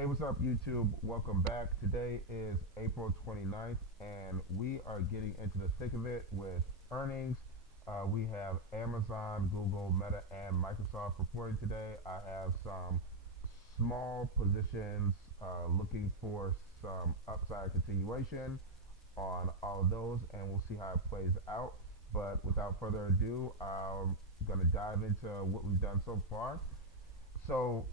Hey, what's up, YouTube? Welcome back. Today is April 29th, and we are getting into the thick of it with earnings. We have Amazon, Google, Meta, and Microsoft reporting today. I have some small positions looking for some upside continuation on all of those, and we'll see how it plays out. But without further ado, I'm going to dive into what we've done so far. So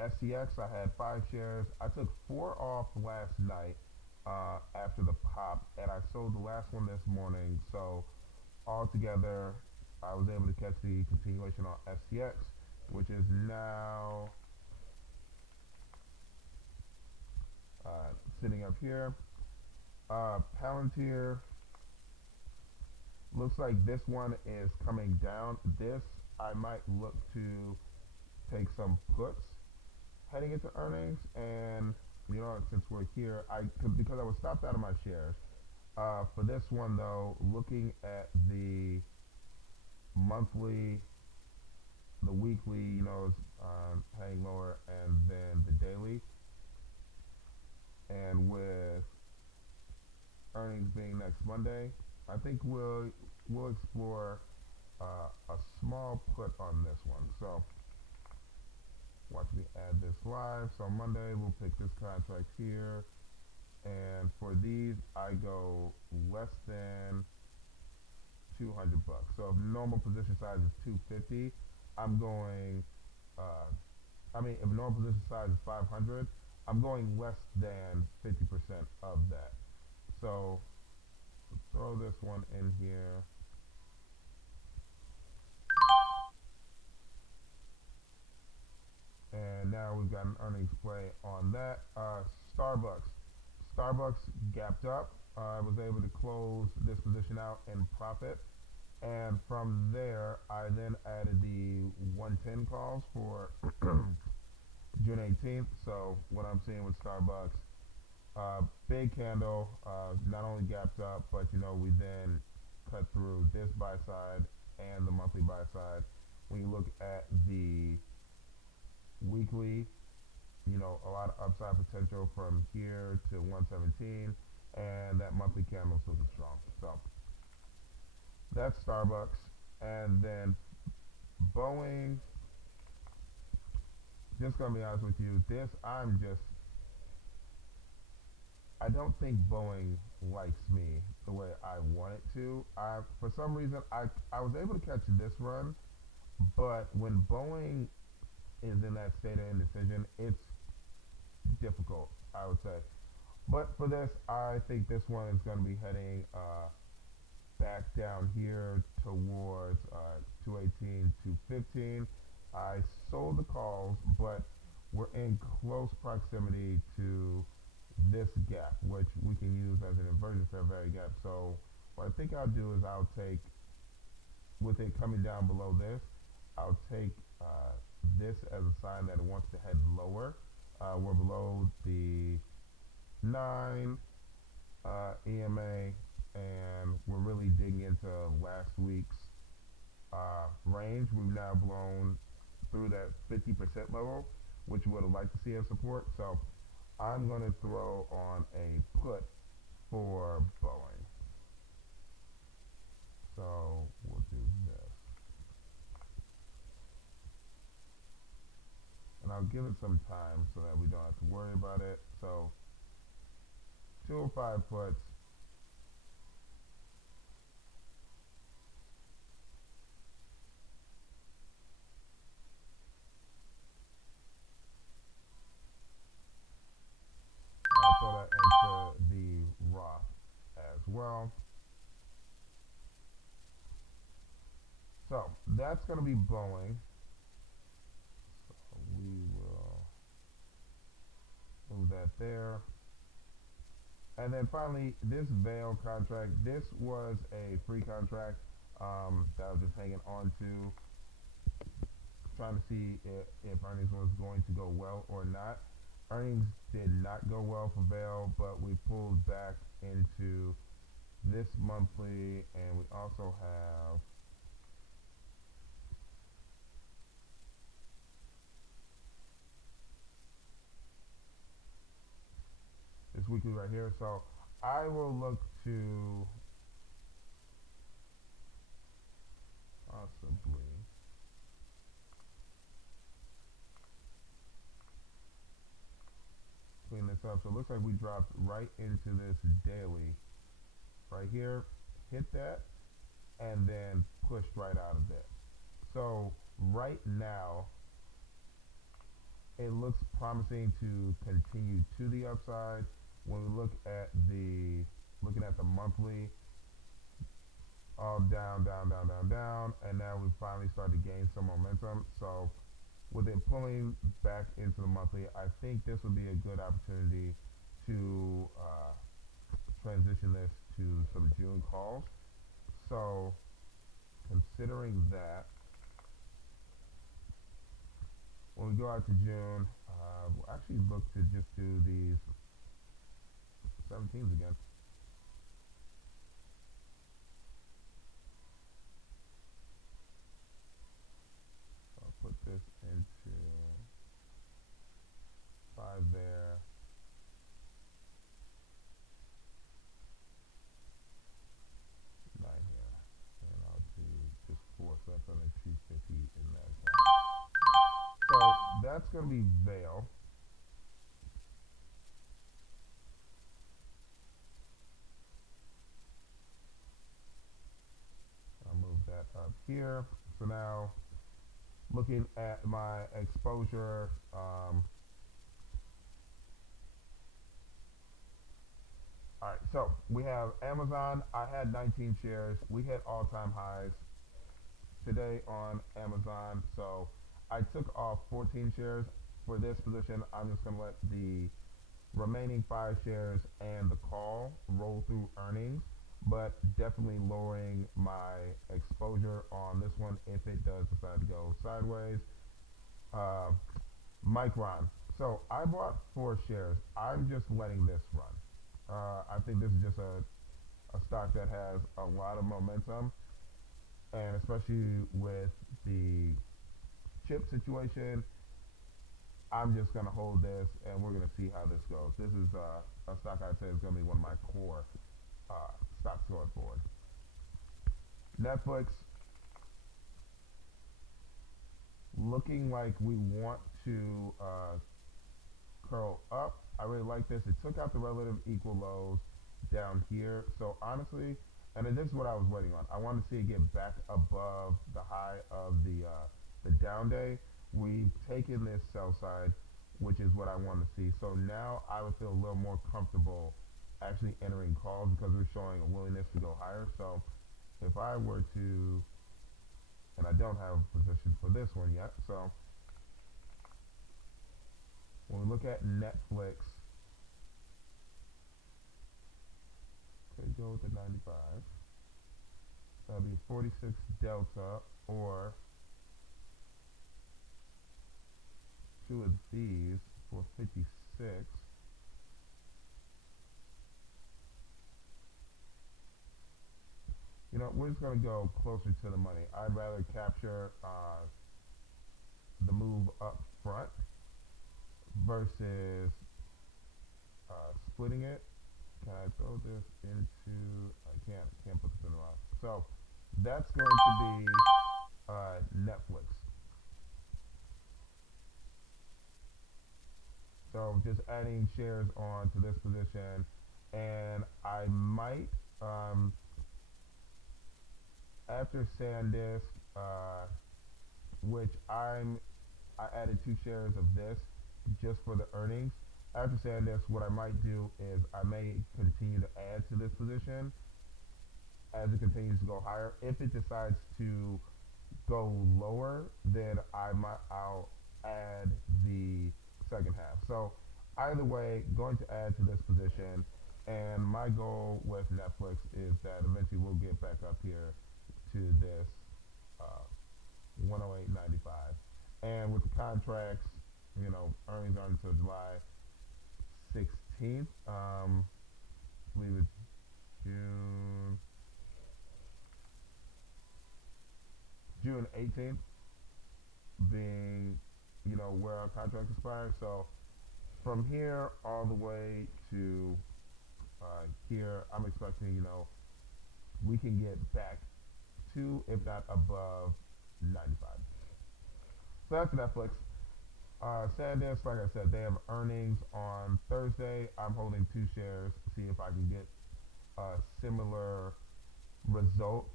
SCX, I had 5 shares. I took 4 off last night after the pop, and I sold the last one this morning. So altogether, I was able to catch the continuation on SCX, which is now sitting up here. Palantir looks like this one is coming down. This I might look to take some puts heading into earnings, and since we're here, because I was stopped out of my shares. For this one though, looking at the monthly, the weekly, is heading lower, and then the daily, and with earnings being next Monday, I think we'll explore a small put on this one. So watch me add this live. So Monday we'll pick this contract here, and for these I go less than 200 bucks. So if normal position size is 250, I'm going. If normal position size is 500, I'm going less than 50% of that. So throw this one in here. And now we've got an earnings play on that. Starbucks. Starbucks gapped up. I was able to close this position out in profit. And from there, I then added the 110 calls for June 18th. So what I'm seeing with Starbucks, big candle, not only gapped up, but we then cut through this buy side and the monthly buy side. When you look at the weekly, a lot of upside potential from here to 117, and that monthly candle is looking strong. So that's Starbucks, and then Boeing. Just gonna be honest with you, I don't think Boeing likes me the way I want it to. For some reason, I was able to catch this run, but when Boeing is in that state of indecision, it's difficult, I would say. But for this, I think this one is going to be heading back down here towards 218, 215. I sold the calls, but we're in close proximity to this gap, which we can use as an inversion fair value gap. So what I think I'll do is I'll take, with it coming down below this, I'll take this as a sign that it wants to head lower. We're below the 9 EMA, and we're really digging into last week's range. We've now blown through that 50% level, which would have liked to see as support. So I'm going to throw on a put for Boeing. So we'll do this. And I'll give it some time so that we don't have to worry about it. So 205 puts. I'll throw that into the Roth as well. So that's going to be Boeing. So we will move that there. And then finally, this Vail contract. This was a free contract that I was just hanging on to, trying to see if earnings was going to go well or not. Earnings did not go well for Vail, but we pulled back into this monthly, and we also have weekly right here. So I will look to possibly clean this up. So it looks like we dropped right into this daily right here, hit that, and then pushed right out of it. So right now, it looks promising to continue to the upside. When we look at the looking at the monthly, all down, down, down, down, down, and now we finally start to gain some momentum. So with it pulling back into the monthly, I think this would be a good opportunity to transition this to some June calls. So considering that, when we go out to June, we'll actually look to just do these 17s again. I'll put this into 5 there, 9 here, and I'll do just 4, so that's only 250 in that account. So that's going to be Vail. I'll move that up here. So now looking at my exposure, all right, so we have Amazon. I had 19 shares. We hit all-time highs today on Amazon. So I took off 14 shares for this position. I'm just going to let the remaining 5 shares and the call roll through earnings, but definitely lowering my exposure on this one if it does decide to go sideways. Uh, Micron. So I bought 4 shares. I'm just letting this run. I think this is just a stock that has a lot of momentum, and especially with the chip situation, I'm just going to hold this, and we're going to see how this goes. This is a stock I'd say is going to be one of my core stocks going forward. Netflix, looking like we want to curl up. I really like this. It took out the relative equal lows down here. So honestly, and this is what I was waiting on. I want to see it get back above the high of the down day. We've taken this sell side, which is what I want to see. So now I would feel a little more comfortable actually entering calls because we're showing a willingness to go higher. So if I were to, and I don't have a position for this one yet, so when we look at Netflix, could go with the 95. That'll be 46 delta or 2 of these for 56. You know, we're just going to go closer to the money. I'd rather capture the move up front versus splitting it. Can I throw this into? I can't put this in the Roth. So that's going to be Netflix. So just adding shares on to this position, and I might after SanDisk, which I added 2 shares of this just for the earnings. After SanDisk, what I might do is I may continue to add to this position as it continues to go higher. If it decides to go lower, then I'll add the second half. So either way, going to add to this position, and my goal with Netflix is that eventually we'll get back up here to this 108.95, and with the contracts, you know, earnings aren't until July 16th. I believe it's June 18th being, you know, where our contract expires. So from here all the way to here, I'm expecting, we can get back to, if not above, 95. So that's Netflix. SanDisk, like I said, they have earnings on Thursday. I'm holding two shares to see if I can get a similar result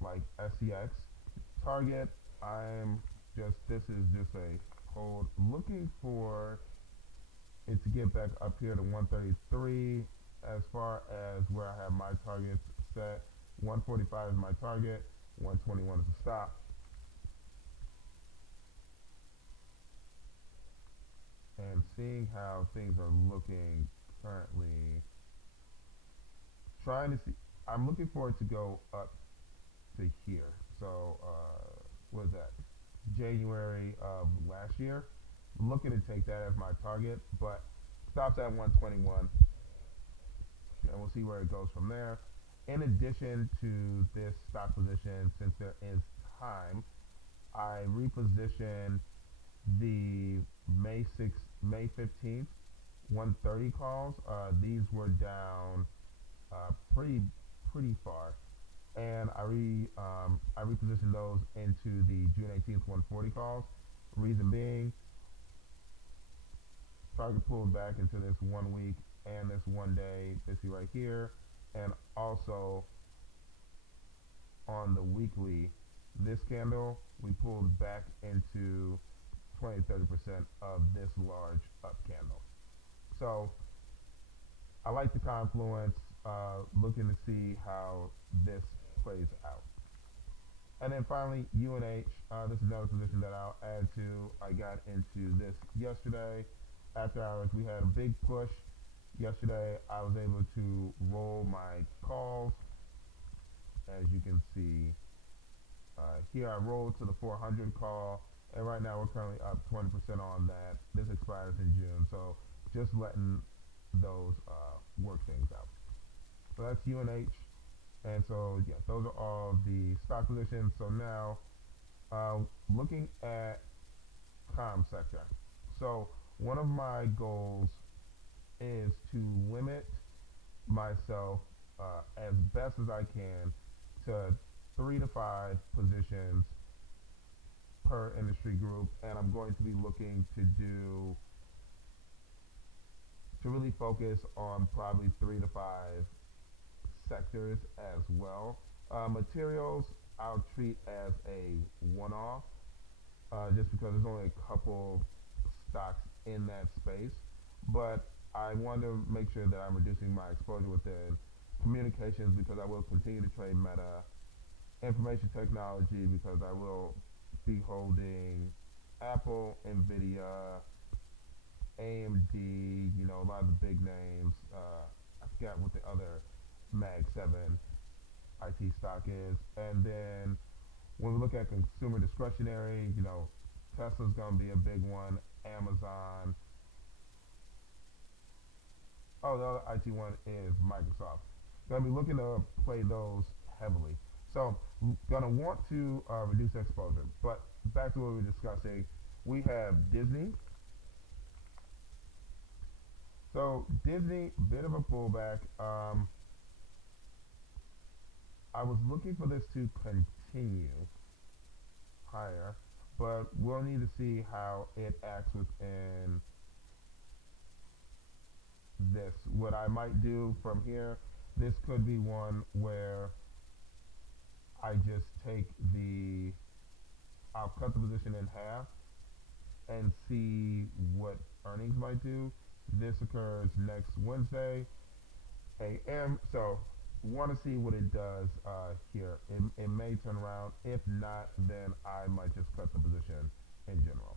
like SCX. Target, this is just a hold. Looking for it to get back up here to 133 as far as where I have my targets set. 145 is my target, 121 is the stop. And seeing how things are looking currently, trying to see, I'm looking for it to go up to here. So, what is that? January of last year. I'm looking to take that as my target, but stops at 121, and we'll see where it goes from there. In addition to this stock position, since there is time, I repositioned the May 15th, 130 calls. These were down pretty far, and I repositioned those into the June 18th 140 calls. Reason being, target pulled back into this 1 week and this 1 day, basically right here, and also on the weekly, this candle we pulled back into 20-30% of this large up candle. So I like the confluence, looking to see how this plays out. And then finally, UNH. This is another position that I'll add to. I got into this yesterday. After hours, we had a big push. Yesterday, I was able to roll my calls. As you can see here, I rolled to the 400 call. And right now, we're currently up 20% on that. This expires in June. So just letting those work things out. So that's UNH. And so, yeah, those are all the stock positions. So now, looking at com sector. So one of my goals is to limit myself as best as I can to 3 to 5 positions per industry group, and I'm going to be looking to really focus on probably 3 to 5 sectors as well. Materials I'll treat as a one-off, just because there's only a couple stocks in that space. But I want to make sure that I'm reducing my exposure within communications, because I will continue to trade Meta, information technology, because I will be holding Apple, Nvidia, AMD, a lot of the big names. I forgot what the other Mag 7 IT stock is. And then when we look at consumer discretionary, Tesla's going to be a big one, Amazon. Oh, the other IT one is Microsoft. Going to be looking to play those heavily. So, going to want to reduce exposure. But back to what we were discussing, we have Disney. So, Disney, bit of a pullback. I was looking for this to continue higher, but we'll need to see how it acts within this. What I might do from here, this could be one where I just I'll cut the position in half and see what earnings might do. This occurs next Wednesday a.m. So want to see what it does here. It may turn around. If not, then I might just cut the position in general.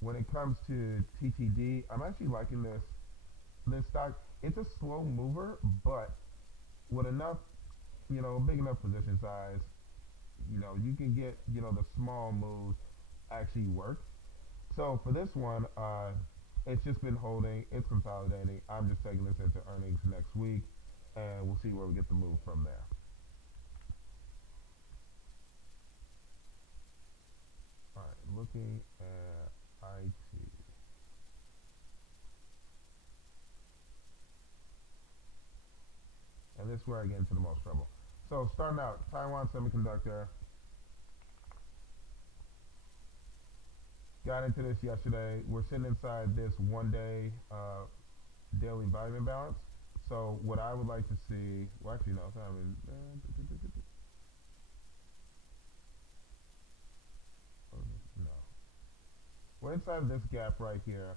When it comes to TTD, I'm actually liking this stock. It's a slow mover, but with enough, big enough position size, you can get, the small moves actually work. So for this one, it's just been holding, it's consolidating. I'm just taking this into earnings next week, and we'll see where we get the move from there. All right, looking at IT. And this is where I get into the most trouble. So starting out, Taiwan Semiconductor. Got into this yesterday. We're sitting inside this 1 day daily volume imbalance. So what I would like to see, well actually no, it's not even, no. We're inside this gap right here.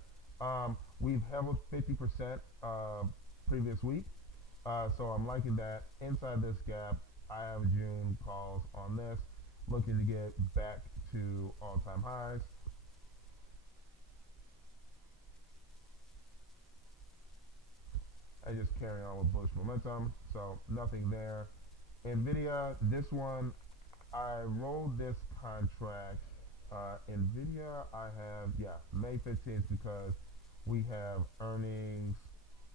We've held 50% previous week. So I'm liking that. Inside this gap, I have June calls on this. Looking to get back to all-time highs. And just carry on with bullish momentum. So nothing there. Nvidia, this one, I rolled this contract. Nvidia, I have, yeah, May 15th because we have earnings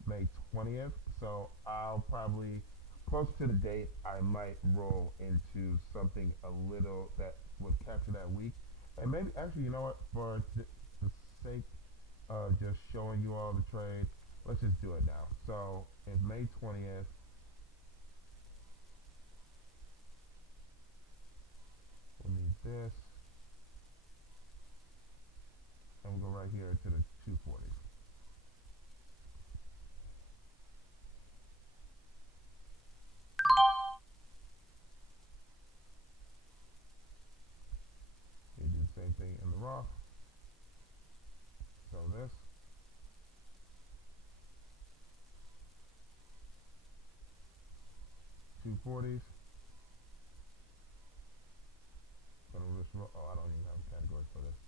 May 20th. So I'll probably, close to the date, I might roll into something a little that would capture that week. And maybe, actually, you know what, for the sake of just showing you all the trade, let's just do it now. So if May 20th, we need this, and we'll go right here to the 240s. You do the same thing in the Roth. So this, 240s. Gonna just roll, oh, I don't even have a category for this.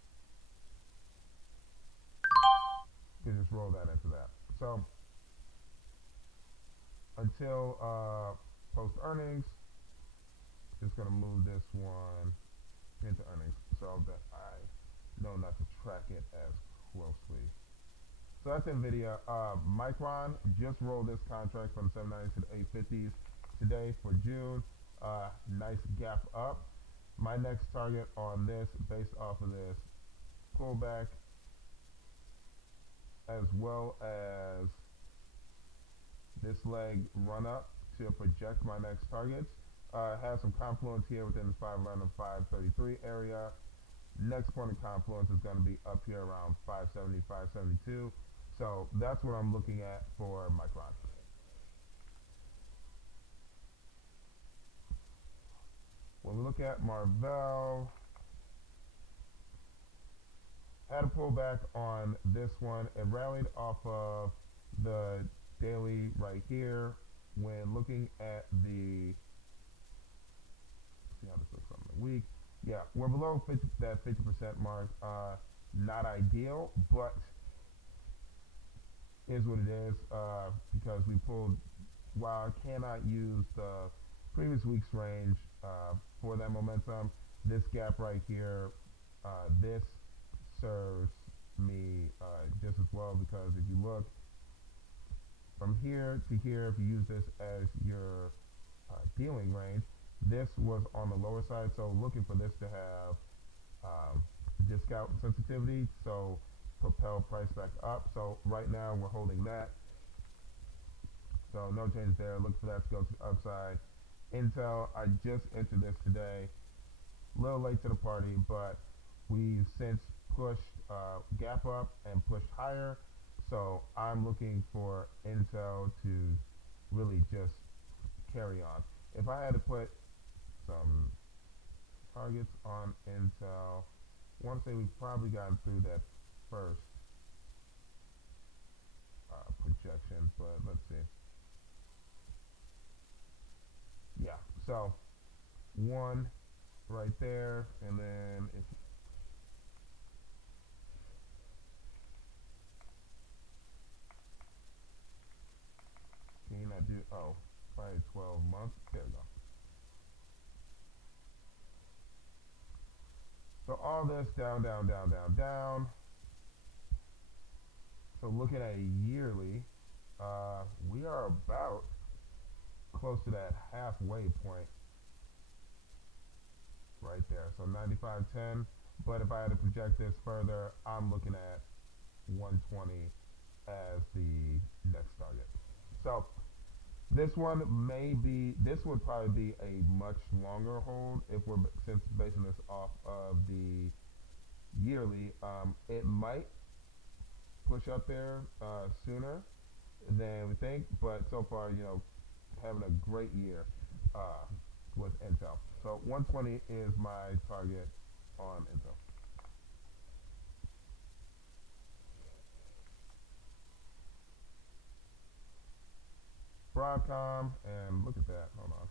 You can just roll that into that. So until post earnings, just gonna move this one into earnings so that I know not to track it as closely. So that's Nvidia. Micron just rolled this contract from 790s to the 850s today for June. Nice gap up. My next target on this, based off of this pullback, as well as this leg run up to project my next targets. Have some confluence here within the 511 and 533 area. Next point of confluence is going to be up here around 570, 572. So that's what I'm looking at for Micron. When we look at Marvell, had a pullback on this one. It rallied off of the daily right here. When looking at the, see how this looks on the week. Yeah, we're below 50, that 50% mark. Not ideal, but is what it is because we pulled, while I cannot use the previous week's range for that momentum, this gap right here, this serves me just as well, because if you look from here to here, if you use this as your dealing range, this was on the lower side, so looking for this to have discount sensitivity, so propel price back up. So right now we're holding that, so no changes there. Look for that to go to the upside. Intel, I just entered this today, a little late to the party, but we've since pushed gap up and pushed higher, so I'm looking for Intel to really just carry on. If I had to put some targets on Intel, I want to say we've probably gotten through that first projection, but let's see. Yeah, so one right there, and then if can you not do, oh, probably 12 months, there we go. So all this down, down, down, down, down. So looking at a yearly, we are about close to that halfway point right there. So 95.10, But if I had to project this further, I'm looking at 120 as the next target. So this would probably be a much longer hold if we're since basing this off of the yearly. It might push up there sooner than we think, but so far, having a great year uh, with Intel. So 120 is my target on Intel. Broadcom, and look at that. Hold on,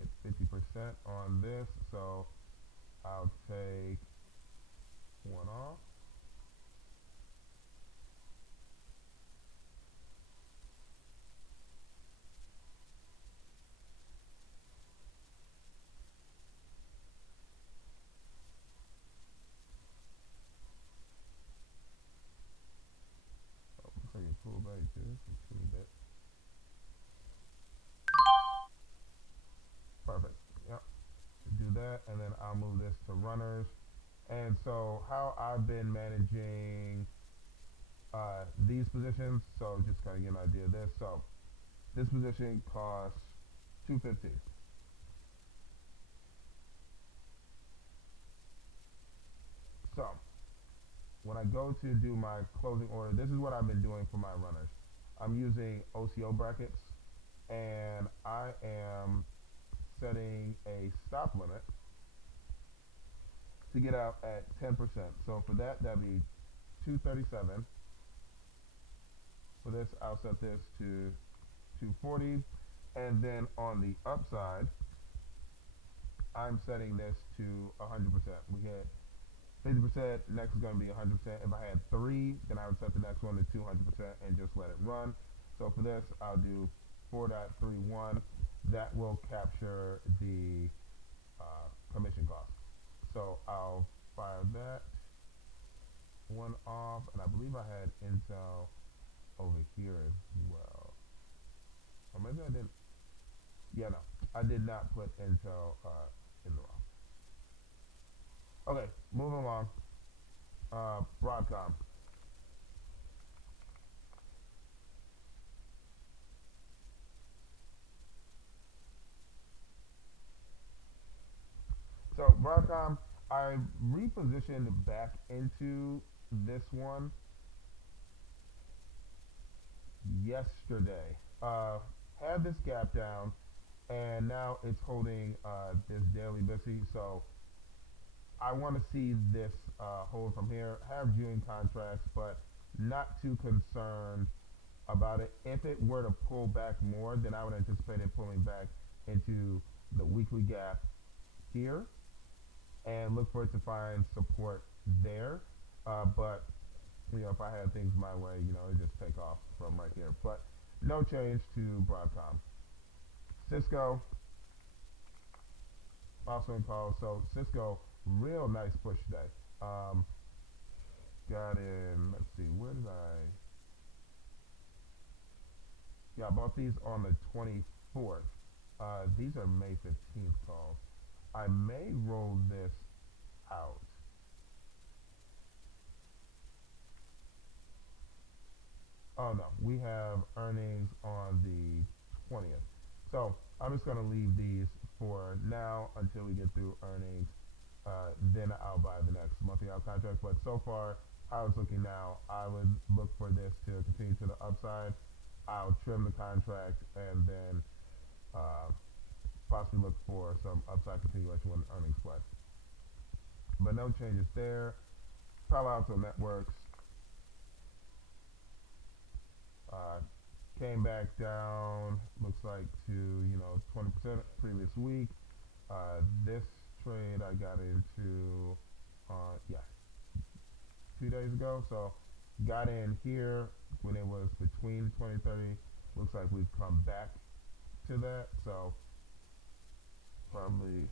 it's 50% on this, so I'll take one off. Oh, looks like it pulled back too. Let's see that. Perfect. Yep. Do that, and then I'll move this to runners. And so, how I've been managing these positions. So, just kind of get an idea of this. So, this position costs 250. So, when I go to do my closing order, this is what I've been doing for my runners. I'm using OCO brackets, and I am setting a stop limit to get out at 10%. So for that, that'd be 237. For this, I'll set this to 240. And then on the upside, I'm setting this to 100%. We get 50%, next is going to be 100%. If I had three, then I would set the next one to 200% and just let it run. So for this, I'll do 4.31. That will capture the commission cost. So I'll fire that one off, and I believe I had Intel over here as well. Or maybe I didn't. Yeah, no, I did not put Intel in the Roth. Okay, moving along. Broadcom. So Broadcom, I repositioned back into this one yesterday. Had this gap down, and now it's holding this daily BISI. So I want to see this hold from here. Have viewing contracts, but not too concerned about it. If it were to pull back more, then I would anticipate it pulling back into the weekly gap here and look for it to find support there. But if I had things my way, it just take off from right here. But no change to Broadcom. Cisco also in calls. So Cisco, real nice push today. Um, got in. Let's see, where did I? Yeah, I bought these on the 24th. These are May 15th calls. I may roll this out. Oh no, we have earnings on the 20th. So I'm just going to leave these for now until we get through earnings. Then I'll buy the next monthly out contract. But so far, how it's looking now, I would look for this to continue to the upside. I'll trim the contract and then uh, possibly look for some upside continuation when earnings play. But no changes there. Palo Alto Networks uh, came back down. Looks like to 20% previous week. This trade I got into, yeah, 2 days ago. So got in here when it was between 20 and 30. Looks like we've come back to that. So probably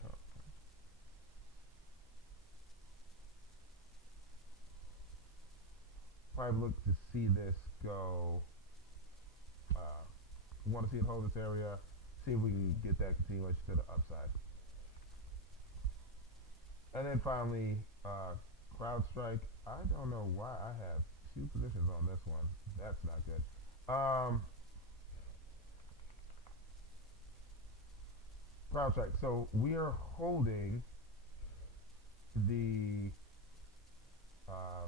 probably look to see this go. Uh, Want to see it hold this area. See if we can get that continuation to the upside. And then finally, CrowdStrike. I don't know why I have two positions on this one. That's not good. CrowdStrike. So we are holding the uh,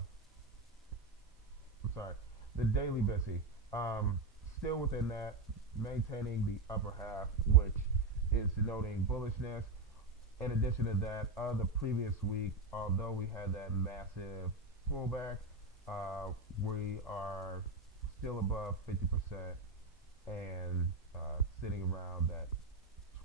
I'm sorry, the daily BISI. Um, Still within that, maintaining the upper half, which is denoting bullishness. In addition to that, the previous week, although we had that massive pullback, we are still above 50% and sitting around that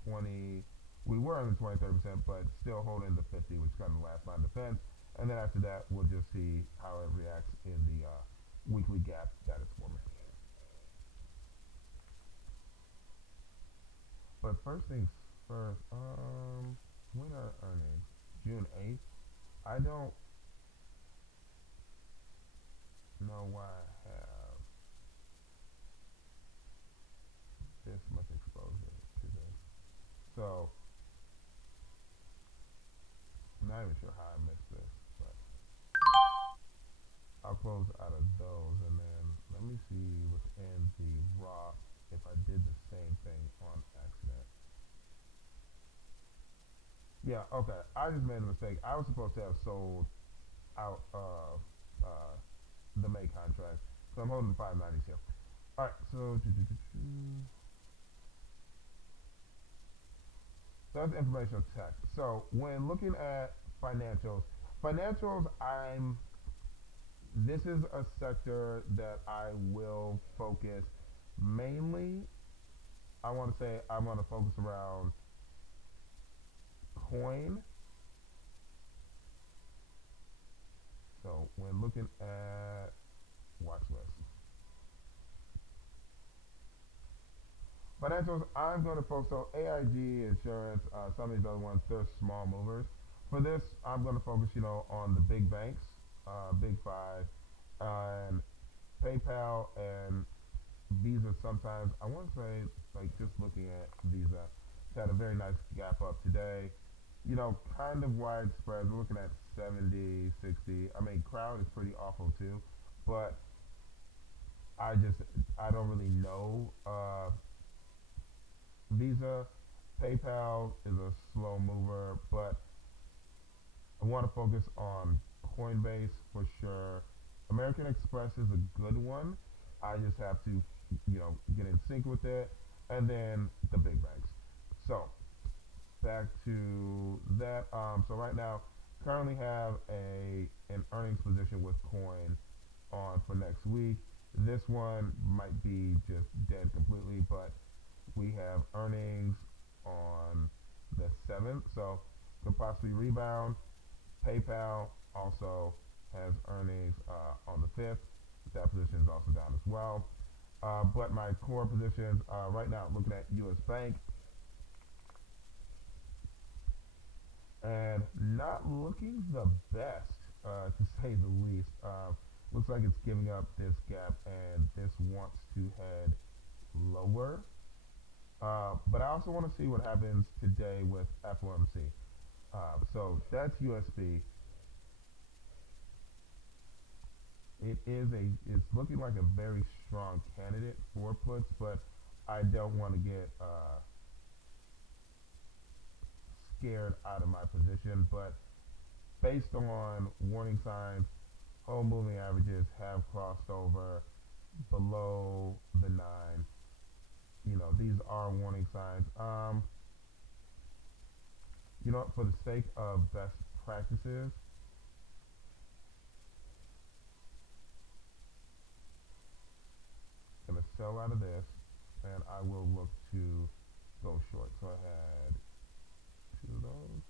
20. We were in the 20, 30%, but still holding the 50, which is kind of the last line of defense. And then after that, we'll just see how it reacts in the weekly gap that it's forming. But first things first, when are earnings? June 8th. I don't know why I have this much exposure to this. So, I'm not even sure how I missed this, but I'll close out of those and then let me see within the Roth if I did the same thing on accident. Yeah, okay. I just made a mistake. I was supposed to have sold out of the May contract. So I'm holding the 590s here. All right, so that's informational tech. So when looking at financials, financials, this is a sector that I will focus mainly. I want to say I'm going to focus around coin. So when looking at watch list, financials, I'm going to focus on AIG, insurance, some of these other ones. They're small movers. For this, I'm going to focus, on the big banks, big five, and PayPal and Visa. Sometimes I want to say, like just looking at Visa, it's had a very nice gap up today. Kind of widespread. We're looking at 70, 60. I mean, crowd is pretty awful too, but I don't really know. Visa, PayPal is a slow mover, but I want to focus on Coinbase for sure. American Express is a good one. I just have to, get in sync with it, and then the big banks. So back to that. So right now, currently have an earnings position with Coin on for next week. This one might be just dead completely, but we have earnings on the 7th, so could possibly rebound. PayPal also has earnings on the 5th. That position is also down as well. But my core positions right now, looking at U.S. Bank, and not looking the best, to say the least. Looks like it's giving up this gap, and this wants to head lower. But I also want to see what happens today with FOMC. So that's USB. It's looking like a very strong candidate for puts, but I don't want to get scared out of my position. But based on warning signs, whole moving averages have crossed over below the 9. These are warning signs. For the sake of best practices, I'm gonna sell out of this, and I will look to go short. So I had two of those,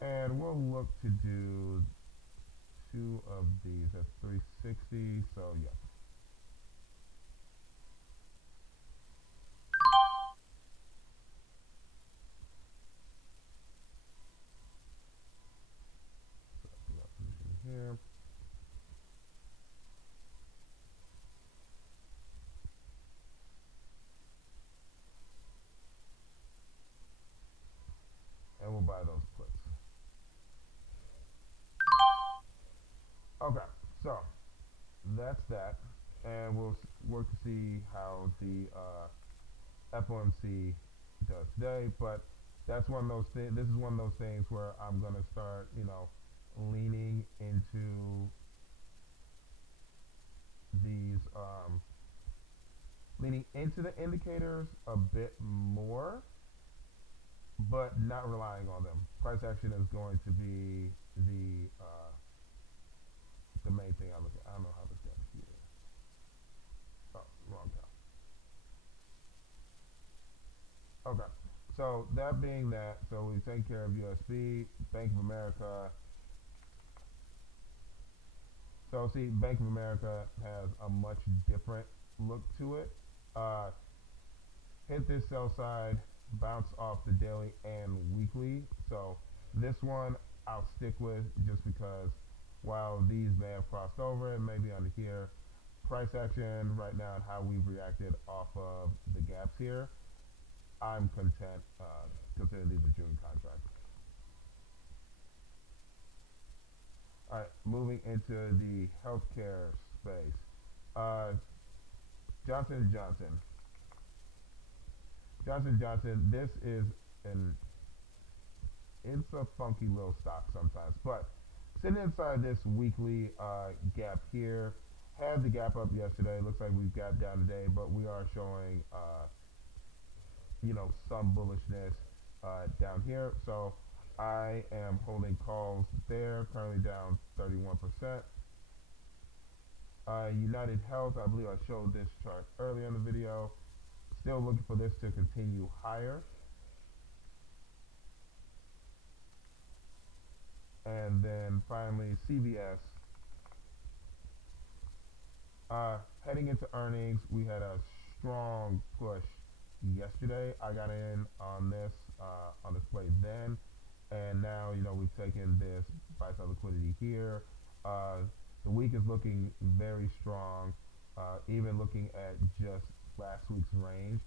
and we'll look to do two of these. That's 360. So yeah. So do that position here. that's that, and we'll work to see how the FOMC does today. But that's one of those things. This is one of those things where I'm gonna start, leaning into these, leaning into the indicators a bit more, but not relying on them. Price action is going to be the main thing I look at. I don't know how this gets here. Oh, wrong count. Okay. So that being that, so we take care of USB, Bank of America. So see, Bank of America has a much different look to it. Uh, Hit this sell side, bounce off the daily and weekly. So this one I'll stick with just because while these may have crossed over and maybe under here, price action right now and how we've reacted off of the gaps here, I'm content considering these are June contracts. All right, moving into the healthcare space. Uh, Johnson Johnson. Johnson Johnson. This is an it's a funky little stock sometimes, but sitting inside this weekly gap here. Had the gap up yesterday. Looks like we've gapped down today, but we are showing some bullishness down here. So I am holding calls there, currently down 31%. United Health, I believe I showed this chart earlier in the video. Still looking for this to continue higher. And then finally, CVS. Heading into earnings, we had a strong push yesterday. I got in on this play then, and now we've taken this buy side liquidity here. The week is looking very strong. Even looking at just last week's range,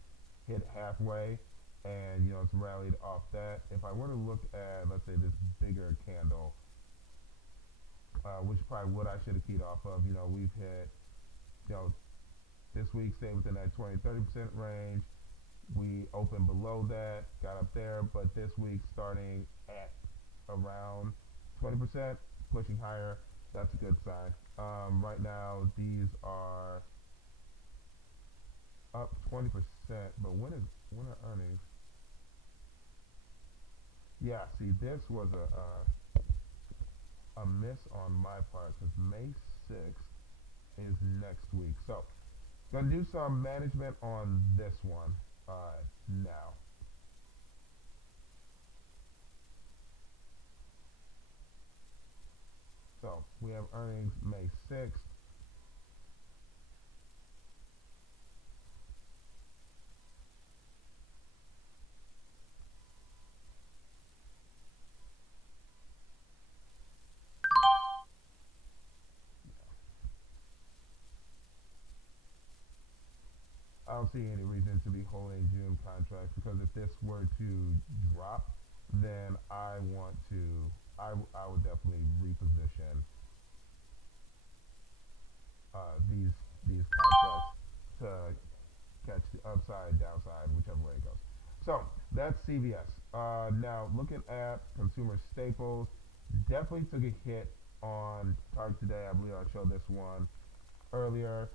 hit halfway, and it's rallied off that. If I were to look at, let's say, this bigger candle, which probably what I should have keyed off of, we've hit, this week stayed within that 20-30% range. We opened below that, got up there, but this week starting at around 20%, pushing higher. That's a good sign. Right now, these are up 20%, but when are earnings? Yeah, see, this was a miss on my part because May 6th is next week. So, gonna do some management on this one now. So we have earnings May 6th. I don't see any reason to be holding June contracts because if this were to drop, then I would definitely reposition these contracts to catch the upside, downside, whichever way it goes. So that's CVS. Now looking at consumer staples, definitely took a hit on Target today. I believe I showed this one earlier.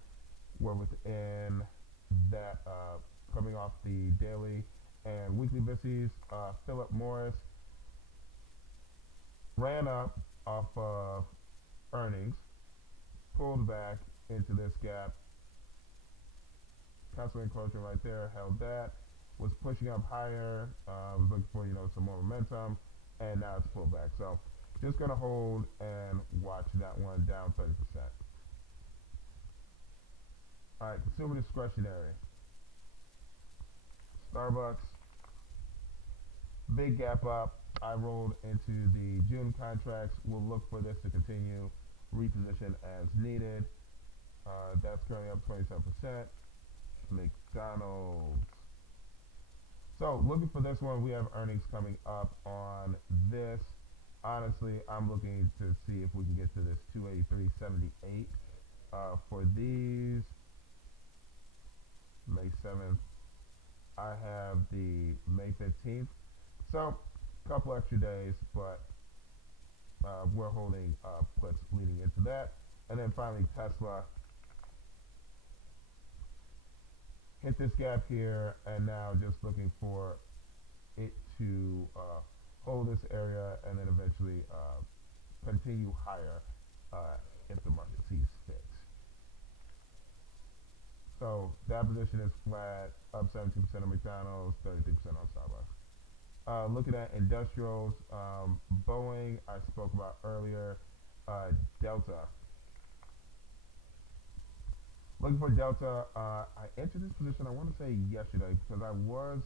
We're within that coming off the daily and weekly bissies. Philip Morris ran up off of earnings, pulled back into this gap, constant encroachment right there, held that, was pushing up higher, was looking for some more momentum, and now it's pulled back. So just gonna hold and watch that one down 30%. All right, consumer discretionary. Starbucks, big gap up. I rolled into the June contracts. We'll look for this to continue, reposition as needed. That's currently up 27%. McDonald's. So looking for this one, we have earnings coming up on this. Honestly, I'm looking to see if we can get to this 283.78 For these, May 7th, I have the May 15th. So, a couple extra days, but we're holding puts leading into that. And then finally, Tesla hit this gap here, and now just looking for it to hold this area and then eventually continue higher if the market sees fit. So that position is flat, up 17% on McDonald's, 33% on Starbucks. Looking at industrials, Boeing, I spoke about earlier, Delta. Looking for Delta, I entered this position, I want to say yesterday, because I was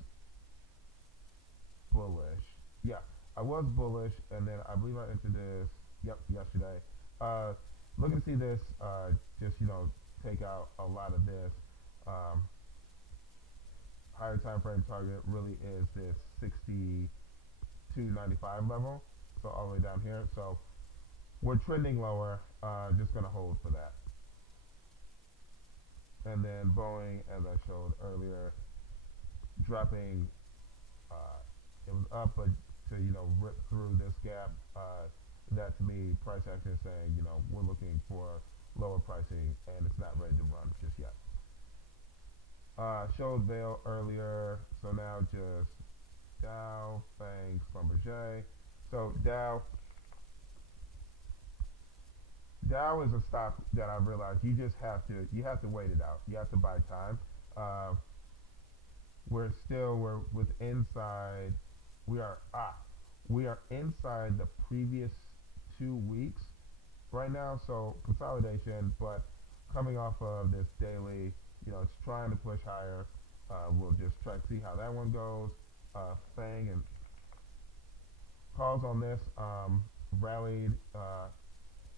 bullish. Yeah, I was bullish, and then I believe I entered this, yep, yesterday. Uh, Looking to see this, just, take out a lot of this. Um, Higher time frame target really is this 62.95 level, so all the way down here. So we're trending lower, just going to hold for that. And then Boeing, as I showed earlier, dropping, uh, it was up, but to, rip through this gap, that to me, price action is saying, we're looking for lower pricing and it's not ready to run just yet. Showed Vail earlier, so now just Dow, Fang, Schlumberger. So Dow is a stock that I realized you have to wait it out. You have to buy time. Uh, we're with inside. We are we are inside the previous 2 weeks right now. So consolidation, but coming off of this daily, it's trying to push higher. We'll just try to see how that one goes. Fang and calls on this rallied.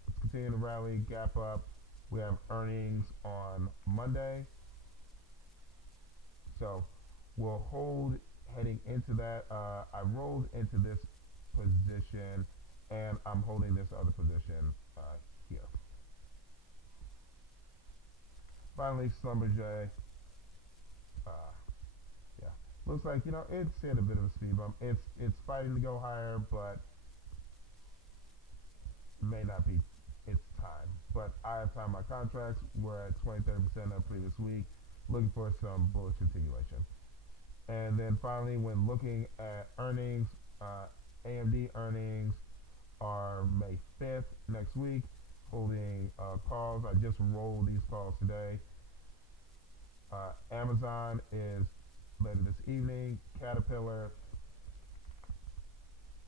It's continuing to rally, gap up. We have earnings on Monday, so we'll hold heading into that. I rolled into this position, and I'm holding this other position here. Finally, Schlumberger. Uh, yeah, looks like it's hit a bit of a speed bump. It's fighting to go higher, but may not be its time. But I have timed my contracts. We're at 20-30% of previous week. Looking for some bullish continuation. And then finally, when looking at earnings, AMD earnings are May 5th next week. Holding calls. I just rolled these calls today. Amazon is later this evening. Caterpillar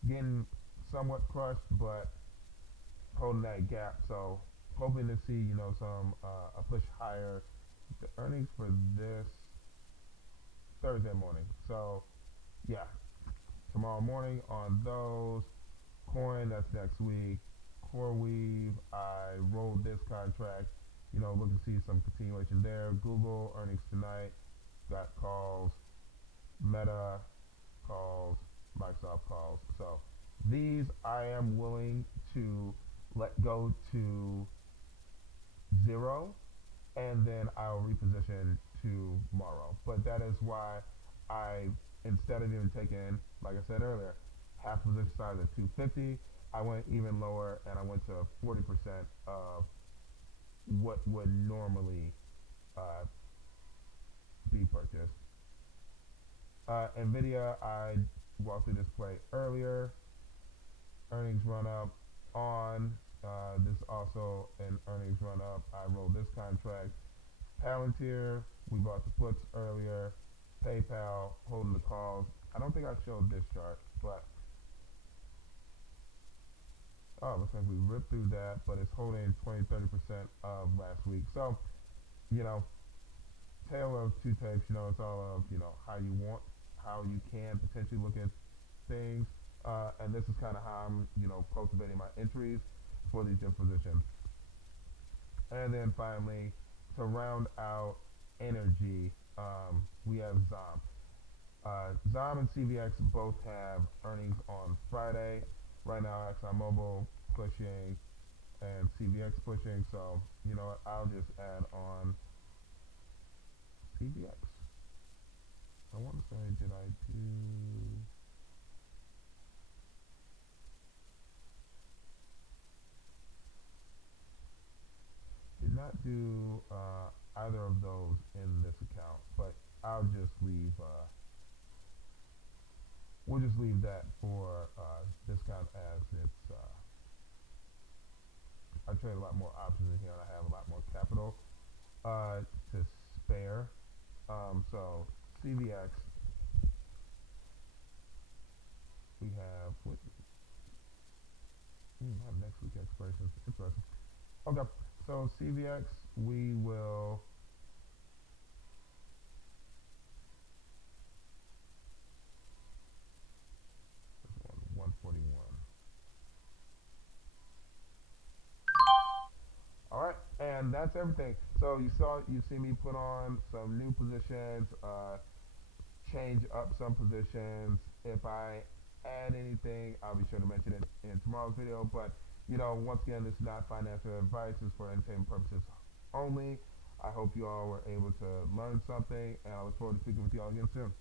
getting somewhat crushed, but holding that gap. So hoping to see some a push higher. The earnings for this Thursday morning. So yeah, tomorrow morning on those. Coin, that's next week. CoreWeave, I rolled this contract. Looking to see some continuation there. Google earnings tonight. Got calls. Meta calls. Microsoft calls. So these I am willing to let go to zero, and then I'll reposition tomorrow. But that is why I, instead of even taking, like I said earlier, half position size at 250, I went even lower and I went to 40% of what would normally be purchased. Nvidia, I walked through this play earlier. Earnings run up on. This also an earnings run up. I rolled this contract. Palantir, we bought the puts earlier. PayPal, holding the calls. I don't think I showed this chart, but looks like we ripped through that, but it's holding 20-30% of last week. So, you know, tale of two tapes. It's all of how you can potentially look at things, and this is kind of how I'm cultivating my entries for these different positions. And then finally, to round out energy, we have ZOM. ZOM and CVX both have earnings on Friday. Right now, ExxonMobil pushing and CVX pushing. So you know what? I'll just add on CVX. I want to say, did I do? Did not do either of those in this account, but I'll just leave. We'll just leave that for discount as it's. I trade a lot more options in here, and I have a lot more capital uh, to spare. So CVX, we have next week expirations. Interesting. Okay, so CVX, we will. This one, 141. All right, and that's everything. So you see me put on some new positions, change up some positions. If I add anything, I'll be sure to mention it in tomorrow's video. But you know, once again, this is not financial advice; it's for entertainment purposes only. I hope you all were able to learn something, and I look forward to speaking with you all again soon.